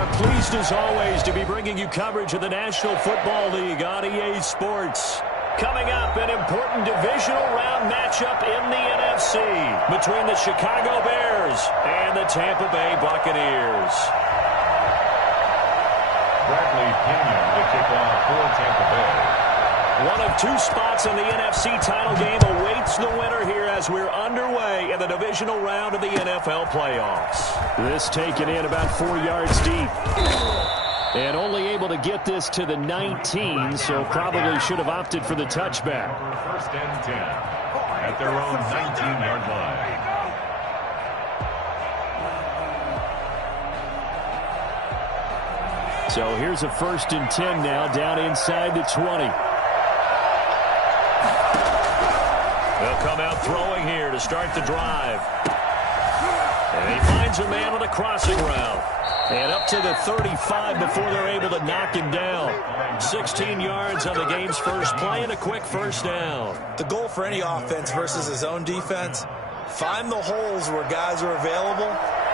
are pleased as always to be bringing you coverage of the National Football League on EA Sports. Coming up, an important divisional round matchup in the NFC between the Chicago Bears and the Tampa Bay Buccaneers. Bradley Pinion to kick off for Tampa Bay. One of two spots in the NFC title game awaits the winner here as we're underway in the divisional round of the NFL playoffs. This taken in about 4 yards deep. And only able to get this to the 19, so probably should have opted for the touchback. First and 10 at their own 19-yard line. So here's a first and 10 now, down inside the 20. They'll come out throwing here to start the drive. And he finds a man on a crossing route. And up to the 35 before they're able to knock him down. 16 yards on the game's first play and a quick first down. The goal for any offense versus his own defense, find the holes where guys are available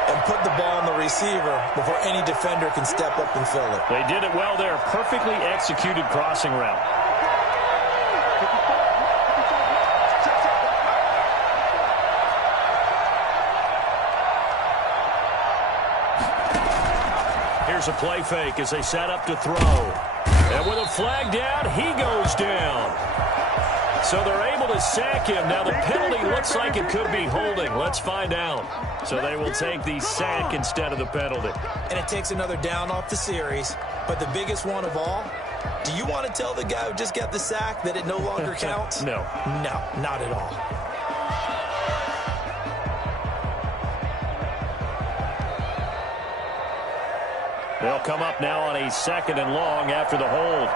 and put the ball on the receiver before any defender can step up and fill it. They did it well there. Perfectly executed crossing route. Here's a play fake as they set up to throw. And with a flag down, he goes down. So they're able to sack him. Now the penalty looks like it could be holding. Let's find out. So they will take the sack instead of the penalty. And it takes another down off the series. But the biggest one of all, do you want to tell the guy who just got the sack that it no longer counts? No. No, not at all. They'll come up now on a second and long after the hold.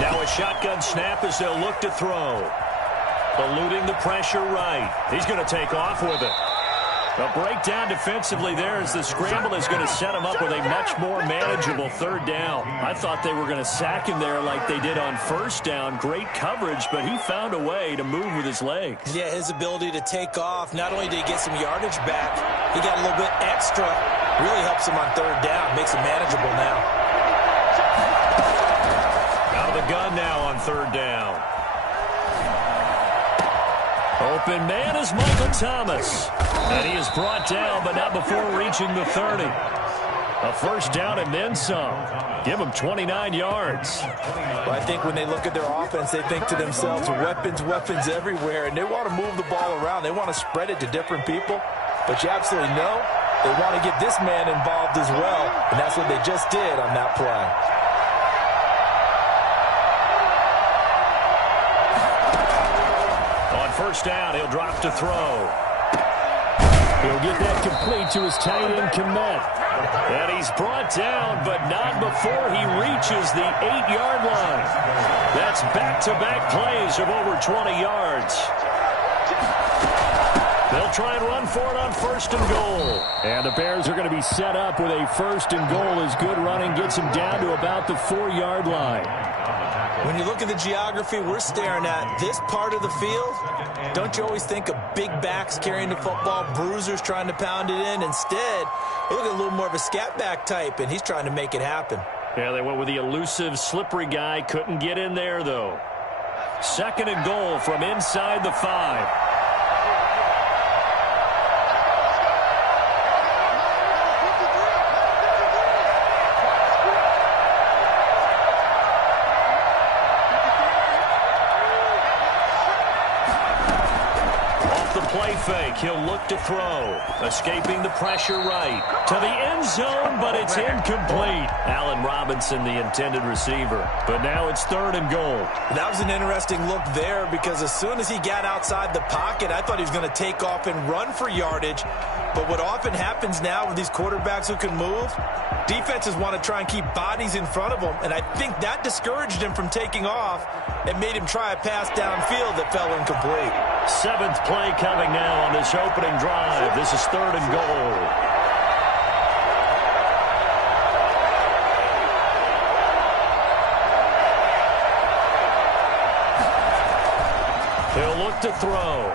Now a shotgun snap as they'll look to throw. Eluding the pressure right. He's going to take off with it. A breakdown defensively there as the scramble is going to set him up with a much more manageable third down. I thought they were going to sack him there like they did on first down. Great coverage, but he found a way to move with his legs. Yeah, his ability to take off, not only did he get some yardage back, he got a little bit extra. Really helps him on third down, makes it manageable now. Out of the gun now on third down. Open man is Michael Thomas. And he is brought down, but not before reaching the 30. A first down and then some. Give him 29 yards. Well, I think when they look at their offense, they think to themselves, weapons everywhere, and they want to move the ball around. They want to spread it to different people. But you absolutely know they want to get this man involved as well, and that's what they just did on that play. First down, he'll drop to throw. He'll get that complete to his tight end, Kmet. And he's brought down, but not before he reaches the 8-yard line. That's back-to-back plays of over 20 yards. They'll try and run for it on first and goal. And the Bears are going to be set up with a first and goal as good running gets them down to about the 4-yard line. When you look at the geography we're staring at, this part of the field, don't you always think of big backs carrying the football, bruisers trying to pound it in? Instead, look at a little more of a scat back type, and he's trying to make it happen. Yeah, they went with the elusive, slippery guy. Couldn't get in there, though. Second and goal from inside the 5. Play fake. He'll look to throw. Escaping the pressure right. To the end zone, but it's incomplete. Allen Robinson, the intended receiver. But now it's third and goal. That was an interesting look there because as soon as he got outside the pocket, I thought he was going to take off and run for yardage. But what often happens now with these quarterbacks who can move, defenses want to try and keep bodies in front of them, and I think that discouraged him from taking off and made him try a pass downfield that fell incomplete. Seventh play coming now on this opening drive. This is third and goal. He'll look to throw.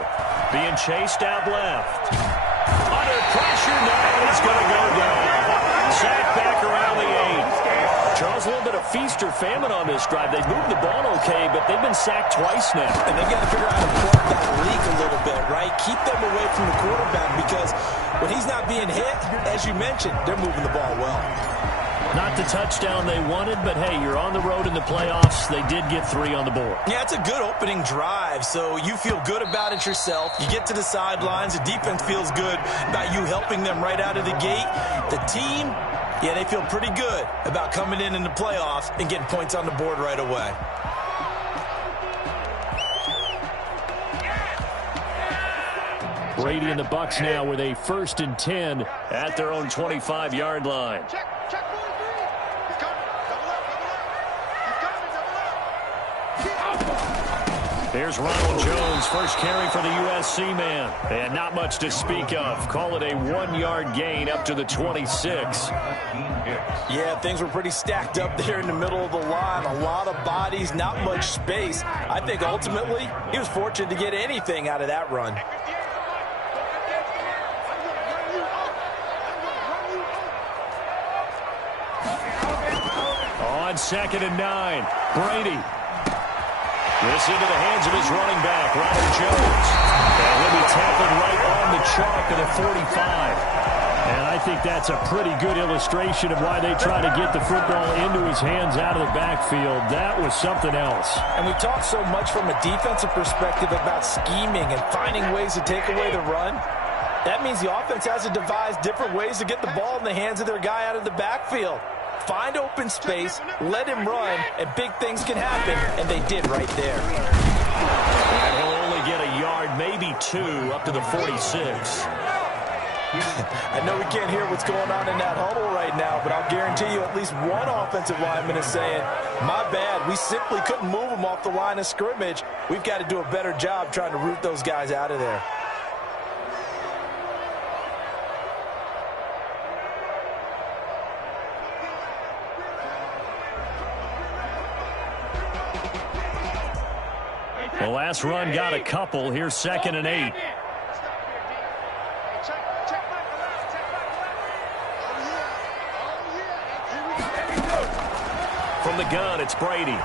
Being chased out left. Under pressure now, he's going to go down. Sacked back around the 8. Charles, a little bit of feast or famine on this drive. They've moved the ball okay, but they've been sacked twice now. And they've got to figure out how to plug that leak a little bit, right? Keep them away from the quarterback because when he's not being hit, as you mentioned, they're moving the ball well. Not the touchdown they wanted, but hey, you're on the road in the playoffs. They did get 3 on the board. Yeah, it's a good opening drive, so you feel good about it yourself. You get to the sidelines. The defense feels good about you helping them right out of the gate. The team, yeah, they feel pretty good about coming in the playoffs and getting points on the board right away. Brady and the Bucs now with a 1st and 10 at their own 25-yard line. Here's Ronald Jones, first carry for the USC man. And not much to speak of. Call it a 1-yard gain up to the 26. Yeah, things were pretty stacked up there in the middle of the line. A lot of bodies, not much space. I think ultimately he was fortunate to get anything out of that run. On 2nd and 9, Brady. This into the hands of his running back, Ronald Jones. And he'll be tackled right on the chalk of the 45. And I think that's a pretty good illustration of why they try to get the football into his hands out of the backfield. That was something else. And we talk so much from a defensive perspective about scheming and finding ways to take away the run. That means the offense has to devise different ways to get the ball in the hands of their guy out of the backfield. Find open space, let him run, and big things can happen, and they did right there. And he'll only get a yard, maybe 2, up to the 46. I know we can't hear what's going on in that huddle right now, but I'll guarantee you at least one offensive lineman is saying, my bad, we simply couldn't move them off the line of scrimmage. We've got to do a better job trying to root those guys out of there. The last run got a couple. Here's 2nd and 8. From the gun, it's Brady.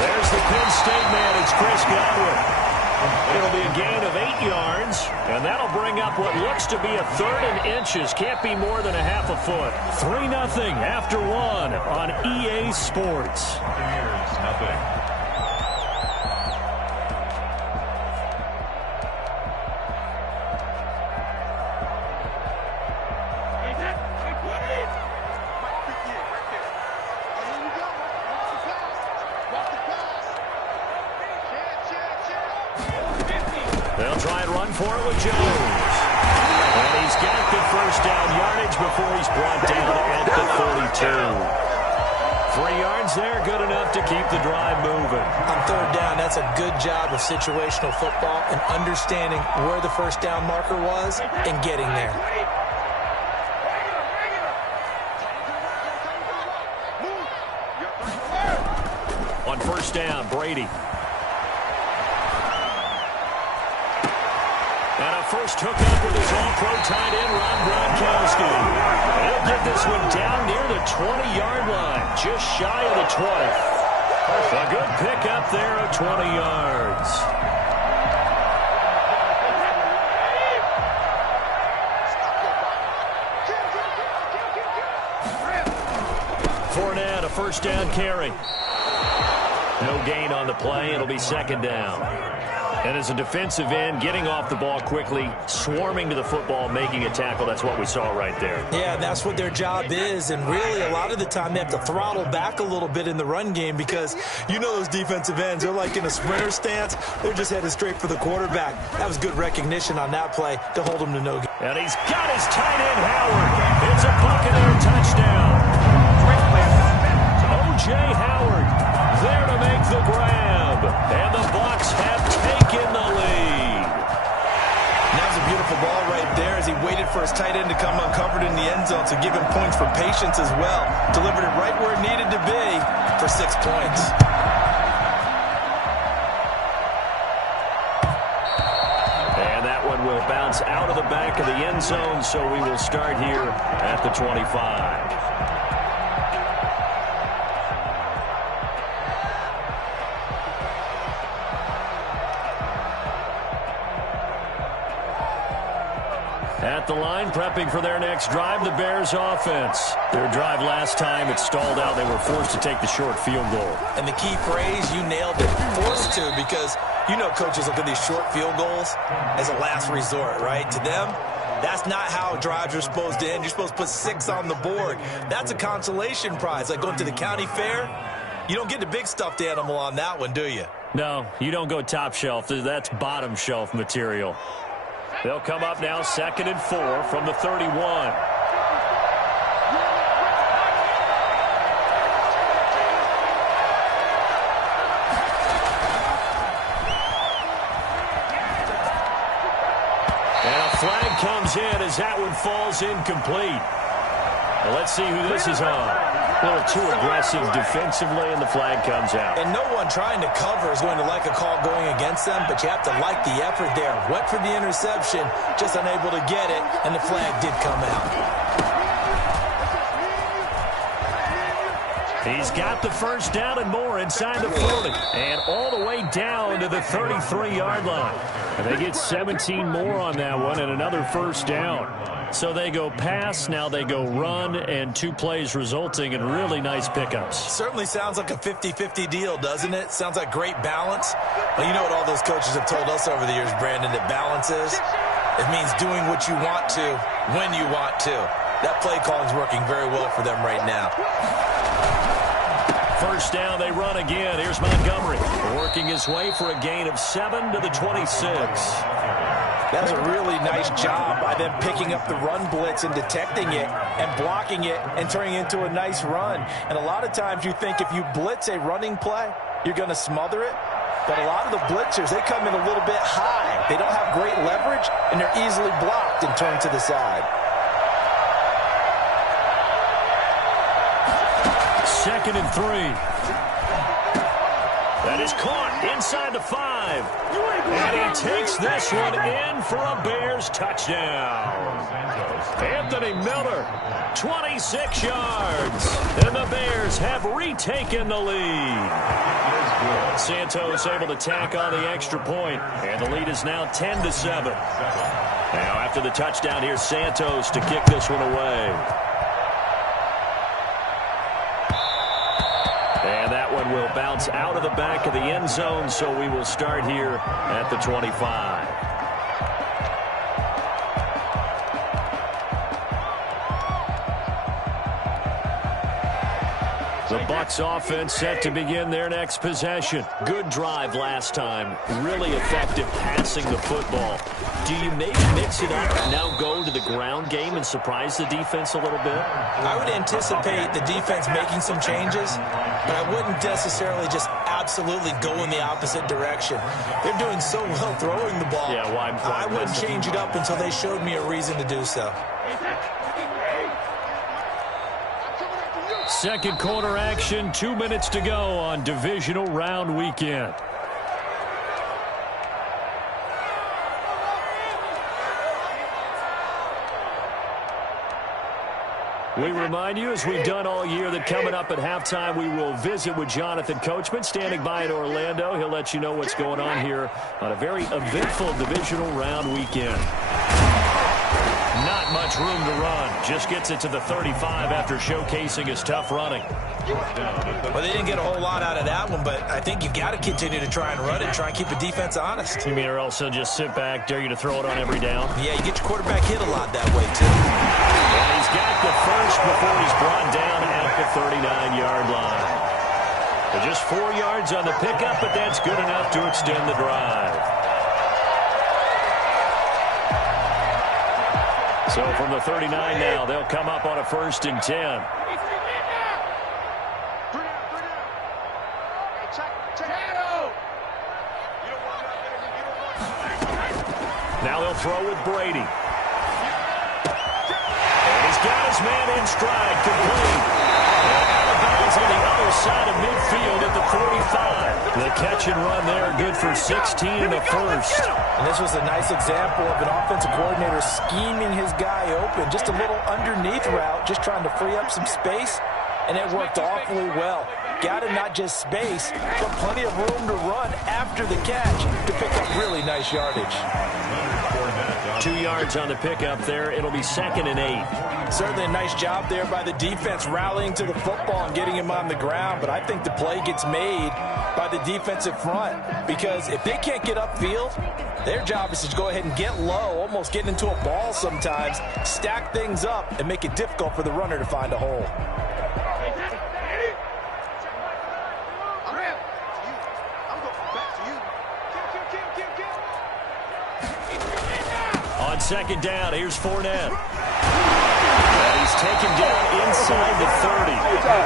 There's the Penn State man. It's Chris Godwin. It'll be a gain of 8 yards, and that'll bring up what looks to be a 3rd and inches. Can't be more than a half a foot. 3-0 after 1 on EA Sports. Here's nothing. They'll try and run for it with Jones. And he's got the first down yardage before he's brought down at the 42. 3 yards there, good enough to keep the drive moving. On 3rd down, that's a good job of situational football and understanding where the first down marker was and getting there. On 1st down, Brady. And a first hookup with his all-pro tight end, Rob Gronkowski. He'll get this one down near the 20-yard line, just shy of the 20. A good pickup there of 20 yards. Fournette, a first down carry. No gain on the play. It'll be 2nd down. And as a defensive end, getting off the ball quickly, swarming to the football, making a tackle, that's what we saw right there. Yeah, that's what their job is. And really, a lot of the time, they have to throttle back a little bit in the run game because you know those defensive ends, they're like in a sprinter stance. They're just headed straight for the quarterback. That was good recognition on that play to hold him to no gain. And he's got his tight end, Howard. It's a Buccaneer touchdown. O.J. Howard there to make the grab. And the Bucs have taken the lead. That was a beautiful ball right there as he waited for his tight end to come uncovered in the end zone to give him points for patience as well. Delivered it right where it needed to be for 6 points. bounce out of the back of the end zone, so we will start here at the 25. At the line, prepping for their next drive, the Bears offense. Their drive last time, it stalled out. They were forced to take the short field goal. And the key phrase, you nailed it, forced to, because you know coaches look at these short field goals as a last resort, right? To them, that's not how drives are supposed to end. You're supposed to put 6 on the board. That's a consolation prize. Like going to the county fair, you don't get the big stuffed animal on that one, do you? No, you don't go top shelf. That's bottom shelf material. They'll come up now 2nd and 4 from the 31. And a flag comes in as that one falls incomplete. Well, let's see who this is on. A little too aggressive defensively, and the flag comes out. And no one trying to cover is going to like a call going against them, but you have to like the effort there. Went for the interception, just unable to get it, and the flag did come out. He's got the first down and more inside the 40. And all the way down to the 33-yard line. And they get 17 more on that one and another first down. So they go pass, now they go run, and 2 plays resulting in really nice pickups. Certainly sounds like a 50-50 deal, doesn't it? Sounds like great balance. Well, you know what all those coaches have told us over the years, Brandon, that balance is? It means doing what you want to, when you want to. That play calling is working very well for them right now. First down, they run again. Here's Montgomery working his way for a gain of 7 to the 26. That's a really nice job by them picking up the run blitz and detecting it and blocking it and turning it into a nice run. And a lot of times you think if you blitz a running play, you're going to smother it. But a lot of the blitzers, they come in a little bit high. They don't have great leverage, and they're easily blocked and turned to the side. 2nd and 3. That is caught inside the 5. And he takes this one in for a Bears touchdown. Anthony Miller, 26 yards. And the Bears have retaken the lead. Santos able to tack on the extra point, and the lead is now 10-7. Now after the touchdown, here's Santos to kick this one away. And that one will bounce out of the back of the end zone, so we will start here at the 25. The Bucs offense set to begin their next possession. Good drive last time. Really effective passing the football. Do you maybe mix it up and now go to the ground game and surprise the defense a little bit? I would anticipate the defense making some changes, but I wouldn't necessarily just absolutely go in the opposite direction. They're doing so well throwing the ball. Yeah, why I wouldn't change it up until they showed me a reason to do so. Second quarter action, 2 minutes to go on divisional round weekend. We remind you, as we've done all year, that coming up at halftime, we will visit with Jonathan Coachman, standing by in Orlando. He'll let you know what's going on here on a very eventful divisional round weekend. Not much room to run. Just gets it to the 35 after showcasing his tough running. Well, they didn't get a whole lot out of that one, but I think you've got to continue to try and run it, try and keep the defense honest. You mean, or also just sit back, dare you to throw it on every down? Yeah, you get your quarterback hit a lot that way, too. And he's got the first before he's brought down at the 39-yard line. But just 4 yards on the pickup, but that's good enough to extend the drive. So from the 39 now, they'll come up on a 1st and 10. Now they'll throw with Brady. And he's got his man in stride, complete. And out of bounds on the other near side of midfield at the 45. The catch and run there, good for 16 in the first. And this was a nice example of an offensive coordinator scheming his guy open. Just a little underneath route, just trying to free up some space, and it worked awfully well. Got him not just space, but plenty of room to run after the catch to pick up really nice yardage. 2 yards on the pickup there. It'll be 2nd and 8. Certainly a nice job there by the defense rallying to the football and getting him on the ground, but I think the play gets made by the defensive front because if they can't get upfield, their job is to go ahead and get low, almost get into a ball sometimes, stack things up, and make it difficult for the runner to find a hole. On 2nd down, here's Fournette. And he's taken down inside the 30.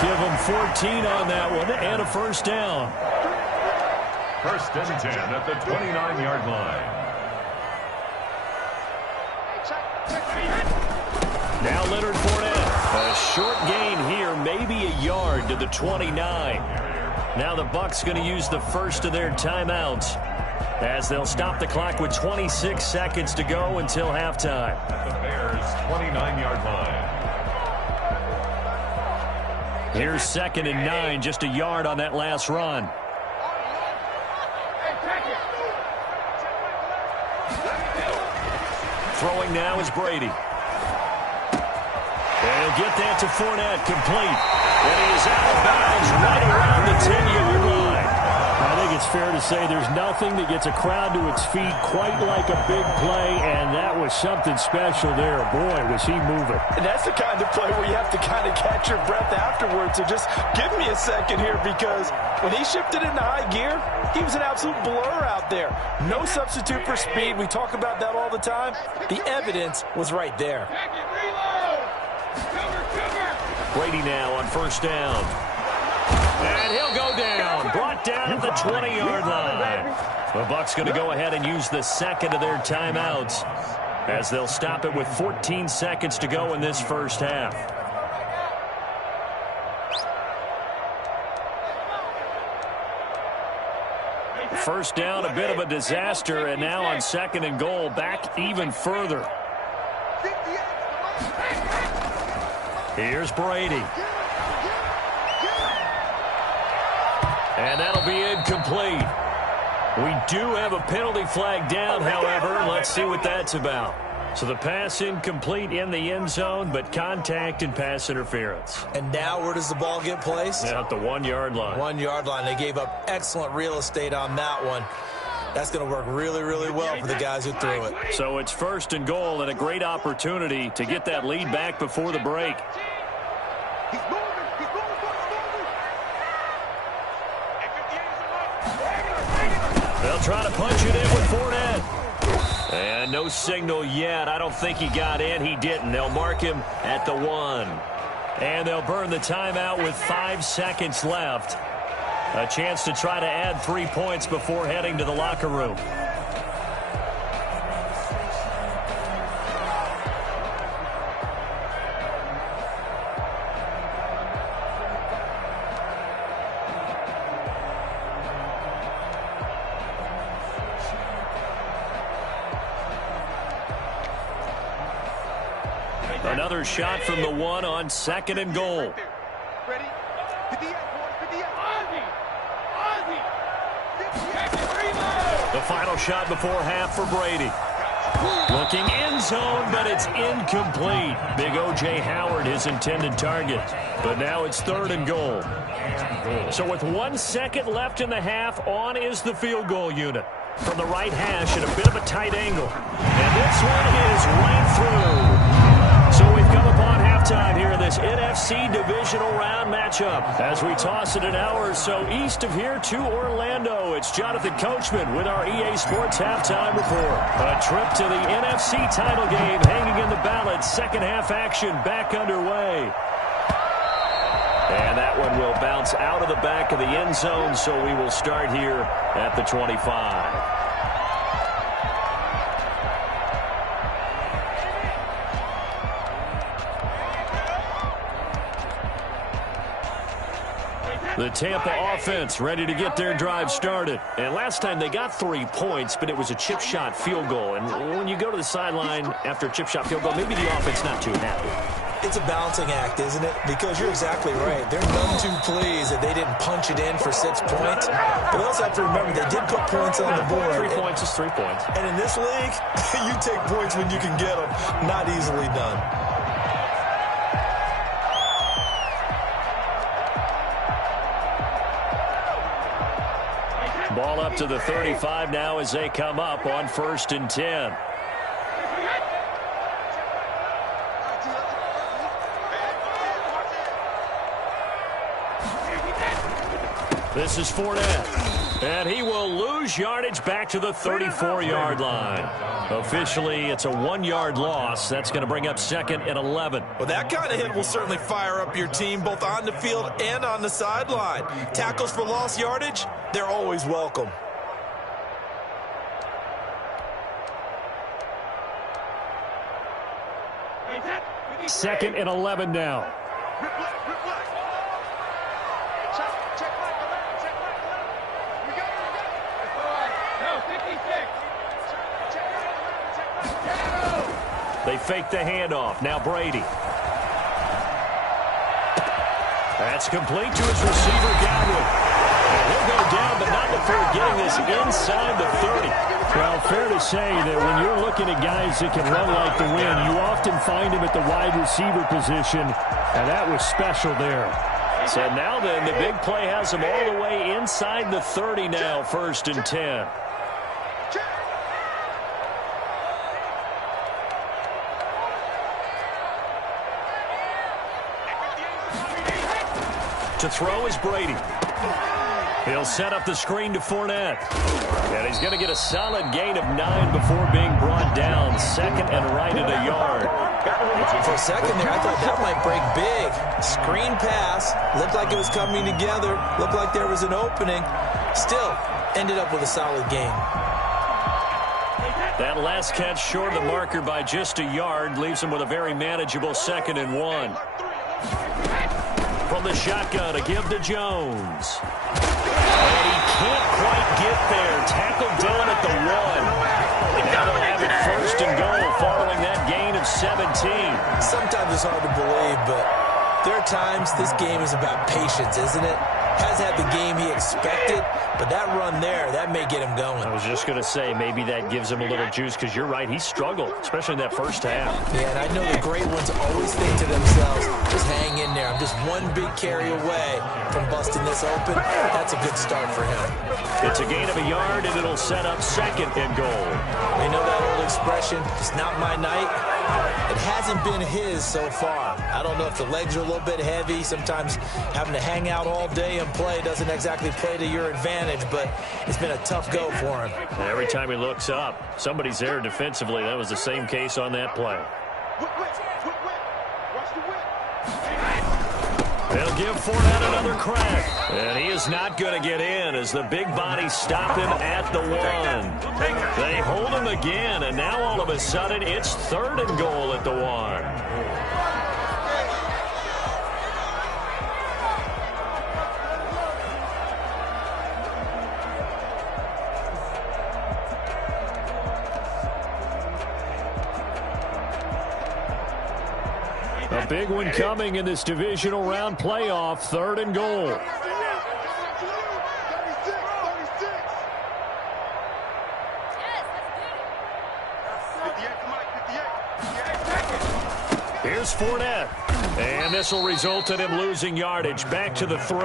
Give him 14 on that one and a first down. 1st and 10 at the 29-yard line. Now Leonard Fournette. A short gain here, maybe a yard to the 29. Now the Bucs going to use the first of their timeouts, as they'll stop the clock with 26 seconds to go until halftime. At the Bears' 29-yard line. Here's 2nd and 9, just a yard on that last run. Throwing now is Brady. And get that to Fournette, complete. And he is out of bounds right around the 10-yard line. I think it's fair to say there's nothing that gets a crowd to its feet quite like a big play, and that was something special there. Boy, was he moving. And that's the kind of play where you have to kind of catch your breath afterwards. So just give me a second here, because when he shifted into high gear, he was an absolute blur out there. No substitute for speed. We talk about that all the time. The evidence was right there. Brady now on 1st down. And he'll go down. Brought down at the 20-yard line. The Bucs going to go ahead and use the 2nd of their timeouts, as they'll stop it with 14 seconds to go in this first half. First down, a bit of a disaster, and now on 2nd and goal, back even further. Here's Brady. And that'll be incomplete. We do have a penalty flag down, however. Let's see what that's about. So the pass incomplete in the end zone, but contact and pass interference. And now where does the ball get placed? At the 1-yard line. 1-yard line. They gave up excellent real estate on that one. That's going to work really, really well for the guys who threw it. So it's 1st and goal, and a great opportunity to get that lead back before the break. They'll try to punch it in with Fournette. And no signal yet. I don't think he got in. He didn't. They'll mark him at the 1. And they'll burn the timeout with 5 seconds left. A chance to try to add 3 points before heading to the locker room. Another shot from the 1 on 2nd and goal. The final shot before half for Brady. Looking end zone, but it's incomplete. Big O.J. Howard, his intended target. But now it's 3rd and goal. So with 1 second left in the half, on is the field goal unit. From the right hash at a bit of a tight angle. And this one is right through. So we've come upon halftime here in this NFC divisional round matchup. As we toss it an hour or so east of here to Orlando, it's Jonathan Coachman with our EA Sports Halftime Report. A trip to the NFC title game hanging in the balance. Second half action back underway. And that one will bounce out of the back of the end zone, so we will start here at the 25. The Tampa offense ready to get their drive started. And last time they got 3 points, but it was a chip shot field goal. And when you go to the sideline after a chip shot field goal, maybe the offense not too happy. It's a balancing act, isn't it? Because you're exactly right. They're none too pleased that they didn't punch it in for 6 points. But we also have to remember they did put points on the board. 3 points is 3 points. And in this league, you take points when you can get them. Not easily done. Ball up to the 35 now as they come up on 1st and 10. This is Fournette, and he will lose yardage back to the 34-yard line. Officially, it's a 1-yard loss. That's going to bring up 2nd and 11. Well, that kind of hit will certainly fire up your team both on the field and on the sideline. Tackles for lost yardage, they're always welcome. Second and 11 now. They fake the handoff. Now Brady. That's complete to his receiver, Godwin. And he'll go down, but not before getting this inside the 30. Well, fair to say that when you're looking at guys that can run like the wind, you often find him at the wide receiver position, and that was special there. So now then, the big play has him all the way inside the 30 now, 1st and 10. To throw is Brady. He'll set up the screen to Fournette. And he's going to get a solid gain of 9 before being brought down. 2nd and right at a yard. For a second there, I thought that might break big. Screen pass. Looked like it was coming together. Looked like there was an opening. Still, ended up with a solid gain. That last catch short of the marker by just a yard leaves him with a very manageable 2nd and 1. From the shotgun, a give to Jones. And he can't quite get there. Tackled down at the 1. Now they'll have it 1st and goal following that gain of 17. Sometimes it's hard to believe, but there are times this game is about patience, isn't it? Has had the game he expected, but that run there, that may get him going. I was just going to say, maybe that gives him a little juice, because you're right, he struggled, especially in that first half. Yeah, and I know the great ones always think to themselves, just hang in there. I'm just one big carry away from busting this open. That's a good start for him. It's a gain of a yard, and it'll set up 2nd and goal. You know that old expression, it's not my night? It hasn't been his so far. I don't know if the legs are a little bit heavy. Sometimes having to hang out all day and play doesn't exactly play to your advantage, but it's been a tough go for him. And every time he looks up, somebody's there defensively. That was the same case on that play. They'll give Fournette another crack. And he is not going to get in as the big bodies stop him at the 1. They hold him again, and now all of a sudden it's 3rd and goal at the 1. A big one coming in this divisional round playoff, 3rd and goal. Here's Fournette. And this will result in him losing yardage back to the 3.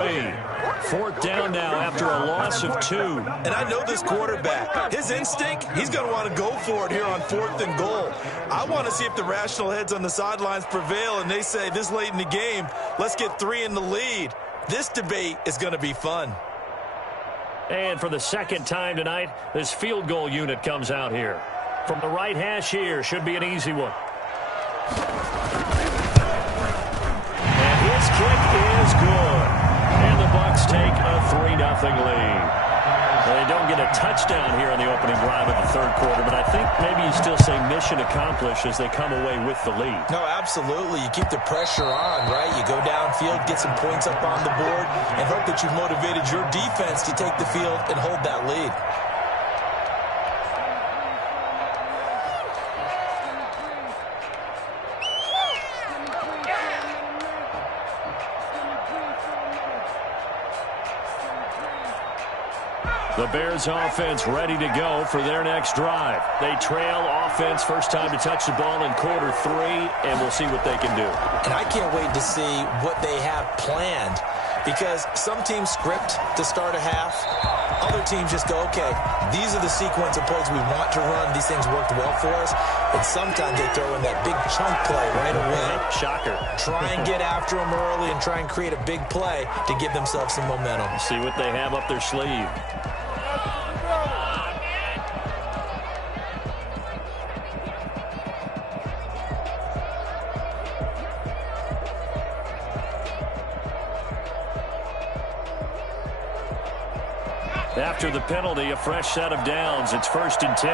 4th down now after a loss of 2. And I know this quarterback. His instinct, he's going to want to go for it here on 4th and goal. I want to see if the rational heads on the sidelines prevail and they say this late in the game, let's get 3 in the lead. This debate is going to be fun. And for the 2nd time tonight, this field goal unit comes out here. From the right hash here, should be an easy one. And his kick is good. And the Bucs take a 3-0 lead. They don't get a touchdown here on the opening drive of the third quarter, but I think maybe you still say mission accomplished as they come away with the lead. No, absolutely. You keep the pressure on, right? You go downfield, get some points up on the board, and hope that you've motivated your defense to take the field and hold that lead. The Bears offense ready to go for their next drive. They trail offense, first time to touch the ball in quarter 3, and we'll see what they can do. And I can't wait to see what they have planned, because some teams script to start a half. Other teams just go, okay, these are the sequence of plays we want to run. These things worked well for us. And sometimes they throw in that big chunk play right away. Shocker. Try and get after them early and try and create a big play to give themselves some momentum. See what they have up their sleeve. After the penalty, a fresh set of downs. It's 1st and 10.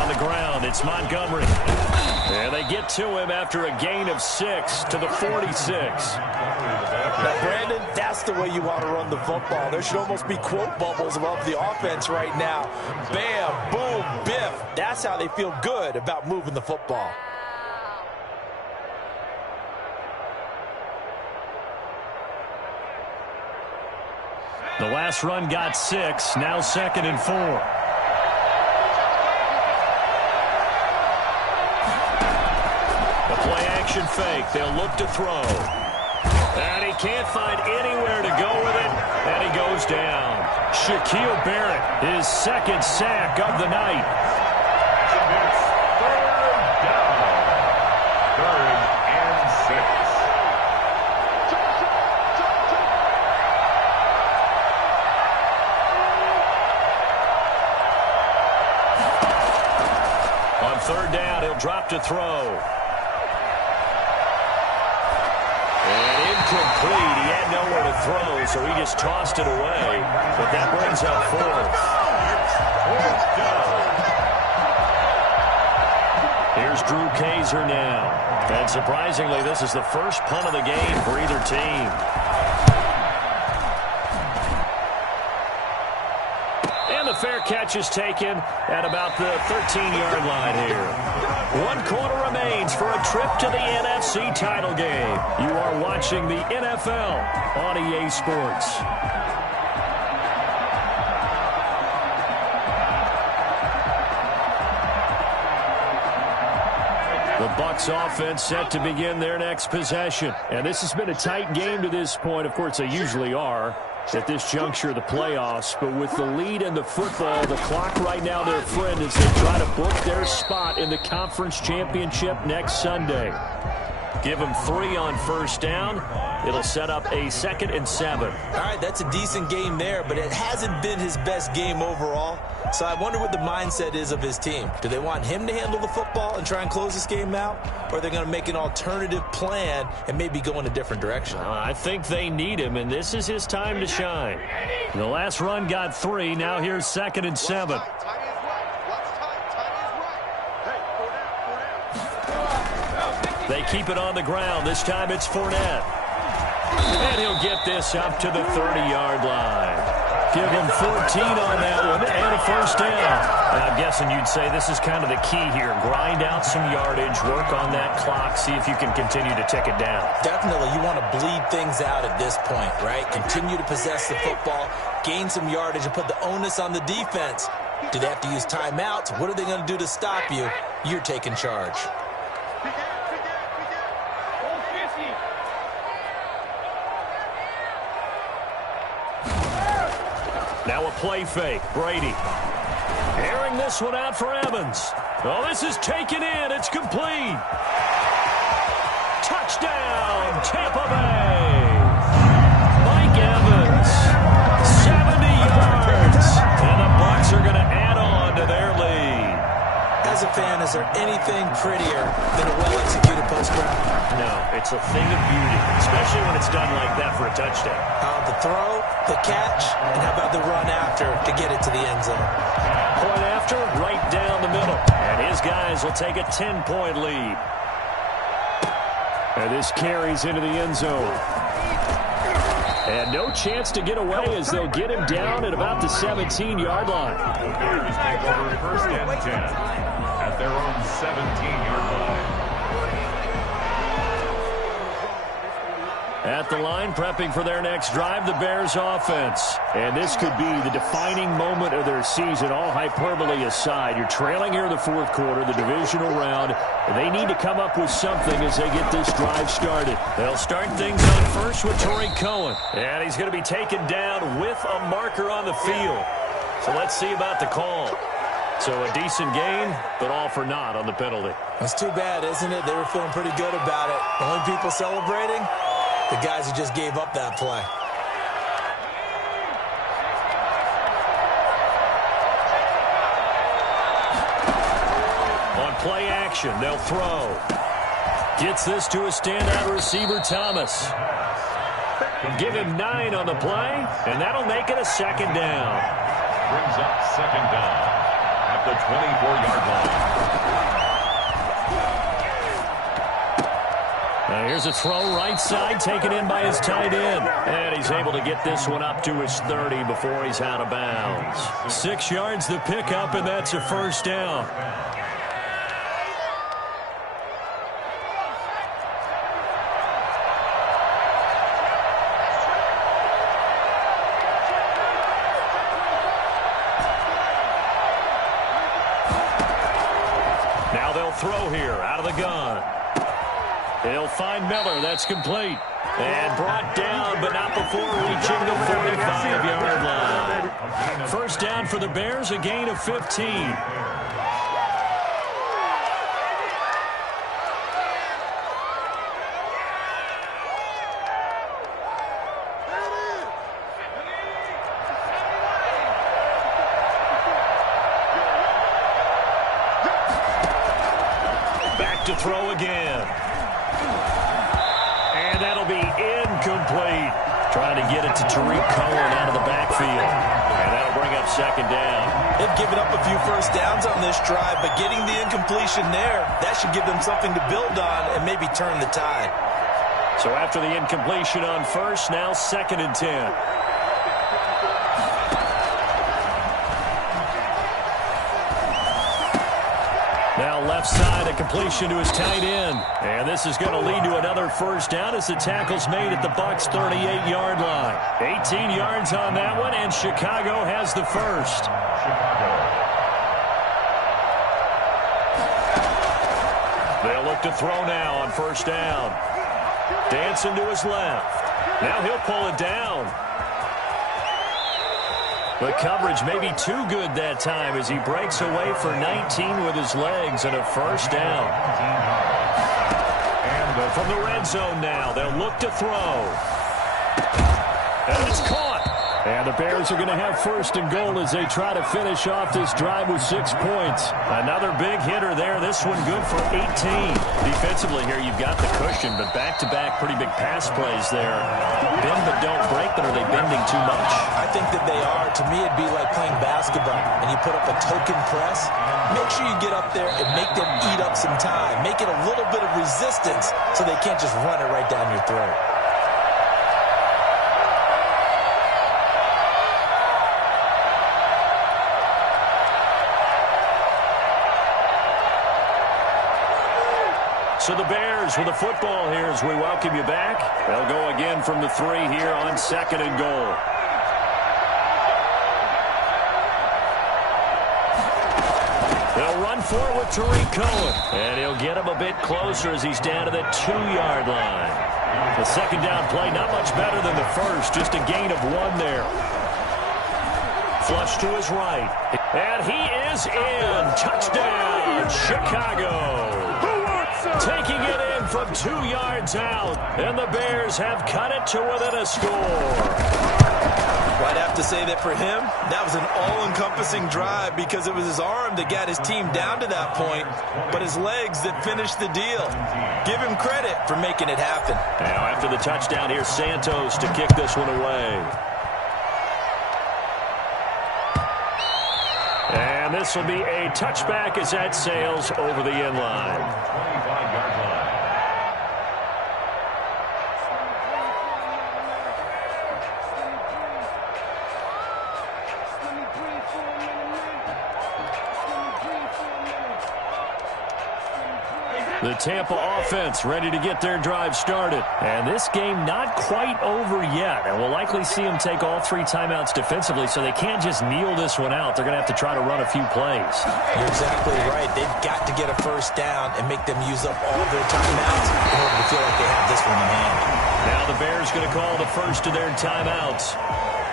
On the ground, it's Montgomery. And they get to him after a gain of 6 to the 46. Now, Brandon, that's the way you want to run the football. There should almost be quote bubbles above the offense right now. Bam, boom, biff. That's how they feel good about moving the football. The last run got 6, now 2nd and 4. The play-action fake. They'll look to throw. And he can't find anywhere to go with it, and he goes down. Shaquille Barrett, his 2nd sack of the night. It's 3rd down. 3rd and 6. On 3rd down, he'll drop to throw. And incomplete. He had nowhere to throw, so he just tossed it away. But that brings up 4th. 4th down. Here's Drew Kaiser now. And surprisingly, this is the first punt of the game for either team. And the fair catch is taken at about the 13-yard line here. 1 quarter remains for a trip to the NFC title game. You are watching the NFL on EA Sports. The Bucs offense set to begin their next possession. And this has been a tight game to this point. Of course, they usually are at this juncture of the playoffs. But with the lead in the football, the clock right now, their friend, as they try to book their spot in the conference championship next Sunday. Give them 3 on 1st down. It'll set up a 2nd and 7. All right, that's a decent game there, but it hasn't been his best game overall. So I wonder what the mindset is of his team. Do they want him to handle the football and try and close this game out? Or are they going to make an alternative plan and maybe go in a different direction? I think they need him, and this is his time to shine. The last run got 3. Now here's 2nd and 7. They keep it on the ground. This time it's Fournette. And he'll get this up to the 30-yard line. Give him 14 on that one and a 1st down. And I'm guessing you'd say this is kind of the key here. Grind out some yardage, work on that clock, see if you can continue to tick it down. Definitely. You want to bleed things out at this point, right? Continue to possess the football, gain some yardage, and put the onus on the defense. Do they have to use timeouts? What are they going to do to stop you? You're taking charge. Now a play fake. Brady airing this one out for Evans. Oh, this is taken in. It's complete. Touchdown, Tampa Bay. Mike Evans, 70 yards. And the Bucs are going to add on to their lead. As a fan, is there anything prettier than a well-executed post grab? No, it's a thing of beauty, especially when it's done like that for a touchdown. The throw, the catch, and how about the run after to get it to the end zone? Point after, right down the middle. And his guys will take a 10-point lead. And this carries into the end zone. And no chance to get away as they'll get him down at about the 17-yard line. The Bears take over first and 10 at their own 17-yard line. At the line, prepping for their next drive, the Bears offense. And this could be the defining moment of their season, all hyperbole aside. You're trailing here in the fourth quarter, the divisional round. And they need to come up with something as they get this drive started. They'll start things on first with Tariq Cohen. And he's going to be taken down with a marker on the field. So let's see about the call. So a decent gain, but all for naught on the penalty. That's too bad, isn't it? They were feeling pretty good about it. The only people celebrating? The guys who just gave up that play. On play action, they'll throw. Gets this to a standout receiver, Thomas. Give him 9 on the play, and that'll make it a second down. Brings up second down at the 24-yard line. Now here's a throw right side, taken in by his tight end. And he's able to get this one up to his 30 before he's out of bounds. 6 yards the pickup, and that's a first down. Now they'll throw here out of the gun. They'll find Miller. That's complete. And brought down, but not before reaching the 45-yard line. First down for the Bears, a gain of 15. Back to throw again. And that'll be incomplete. Trying to get it to Tariq Cohen out of the backfield. And that'll bring up second down. They've given up a few first downs on this drive, but getting the incompletion there, that should give them something to build on and maybe turn the tide. So after the incompletion on first, now second and 10. Now left side, a completion to his tight end. And this is going to lead to another first down as the tackle's made at the Bucs' 38-yard line. 18 yards on that one, and Chicago has the first. They'll look to throw now on first down. Dancing to his left. Now he'll pull it down. The coverage may be too good that time as he breaks away for 19 with his legs and a first down. And from the red zone now, they'll look to throw. And it's caught. And the Bears are going to have first and goal as they try to finish off this drive with 6 points. Another big hitter there. This one good for 18. Defensively here, you've got the cushion, but back-to-back pretty big pass plays there. Bend but don't break, but are they bending too much? I think that they are. To me, it'd be like playing basketball, and you put up a token press. Make sure you get up there and make them eat up some time. Make it a little bit of resistance so they can't just run it right down your throat. So the Bears with the football here as we welcome you back. They'll go again from the 3 here on second and goal. They'll run for it with Tariq Cohen. And he'll get him a bit closer as he's down to the 2-yard line. The second down play not much better than the first. Just a gain of 1 there. Flush to his right. And he is in. Touchdown, Chicago. Taking it in down from 2 yards out, and the Bears have cut it to within a score. Well, I'd have to say that for him, that was an all-encompassing drive because it was his arm that got his team down to that point, but his legs that finished the deal. Give him credit for making it happen. Now, after the touchdown, here's Santos to kick this one away. And this will be a touchback as that sails over the end line. 25-yard line. The Tampa offense ready to get their drive started. And this game not quite over yet. And we'll likely see them take all 3 timeouts defensively, so they can't just kneel this one out. They're going to have to try to run a few plays. You're exactly right. They've got to get a first down and make them use up all their timeouts in order to feel like they have this one in hand. Now the Bears going to call the first of their timeouts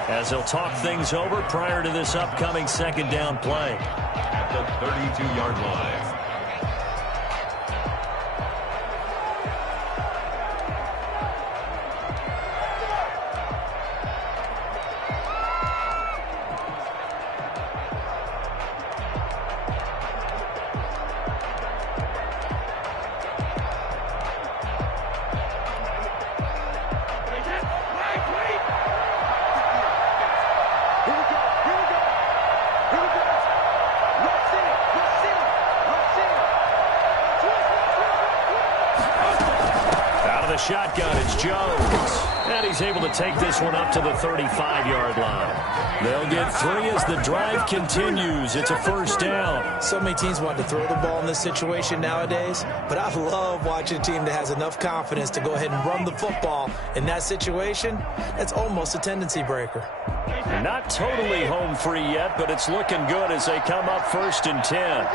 as they'll talk things over prior to this upcoming second down play. At the 32-yard line. Shotgun, it's Jones. And he's able to take this one up to the 35-yard line. They'll get 3 as the drive continues. It's a first down. So many teams want to throw the ball in this situation nowadays, but I love watching a team that has enough confidence to go ahead and run the football. In that situation, that's almost a tendency breaker. Not totally home free yet, but it's looking good as they come up 1st and 10.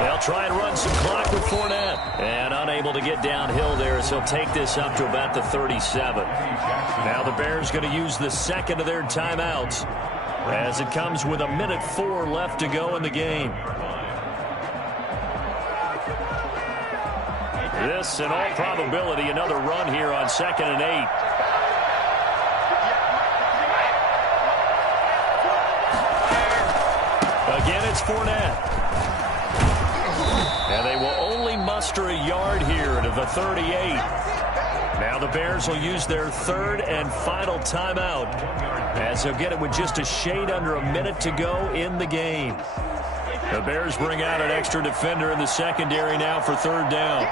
They'll try and run some clock with Fournette. And unable to get downhill there as he'll take this up to about the 37. Now the Bears going to use the second of their timeouts as it comes with 1:04 left to go in the game. This, in all probability, another run here on 2nd and 8. Again, it's Fournette. And they will only muster a yard here to the 38. Now the Bears will use their 3rd and final timeout as they'll get it with just a shade under a minute to go in the game. The Bears bring out an extra defender in the secondary now for 3rd down.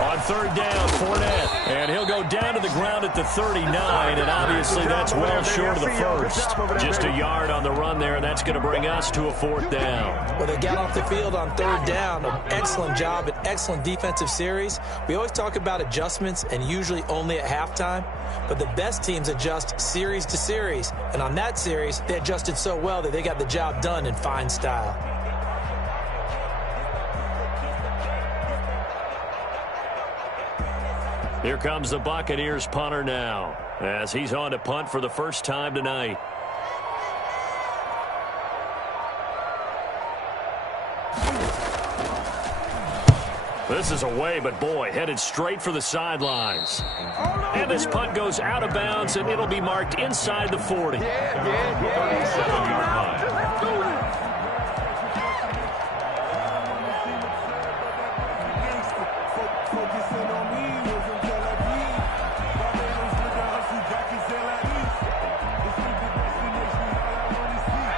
On 3rd down, Fournette. And he'll go down to the ground at the 39, and obviously that's well short of the first. Just a yard on the run there, and that's going to bring us to a 4th down. Well, they got off the field on 3rd down. An excellent job, an excellent defensive series. We always talk about adjustments, and usually only at halftime. But the best teams adjust series to series. And on that series, they adjusted so well that they got the job done in fine style. Here comes the Buccaneers punter now as he's on to punt for the first time tonight. This is away, but boy, headed straight for the sidelines. And this punt goes out of bounds, and it'll be marked inside the 40. 37-yard line.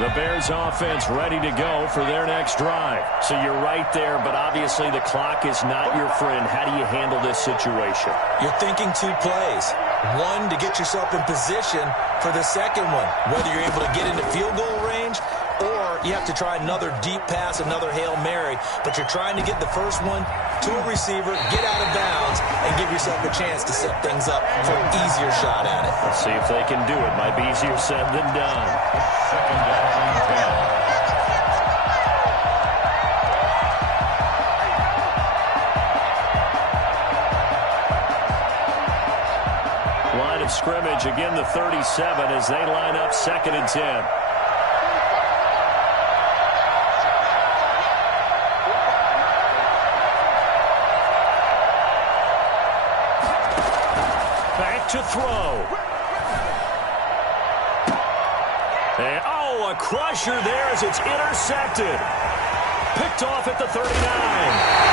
The Bears offense ready to go for their next drive. So you're right there, but obviously the clock is not your friend. How do you handle this situation? You're thinking 2 plays. One, to get yourself in position for the second one, whether you're able to get into field goal range or you have to try another deep pass, another Hail Mary. But you're trying to get the first one to a receiver, get out of bounds, and give yourself a chance to set things up for an easier shot at it. Let's see if they can do it. Might be easier said than done. 2nd down and 10. Line of of scrimmage. Again, the 37 as they line up 2nd and 10. Back to throw. And, a crusher there as it's intercepted. Picked off at the 39.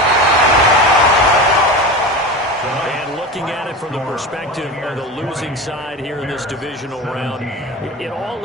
And looking at it from the perspective of the losing side here in this divisional round, it all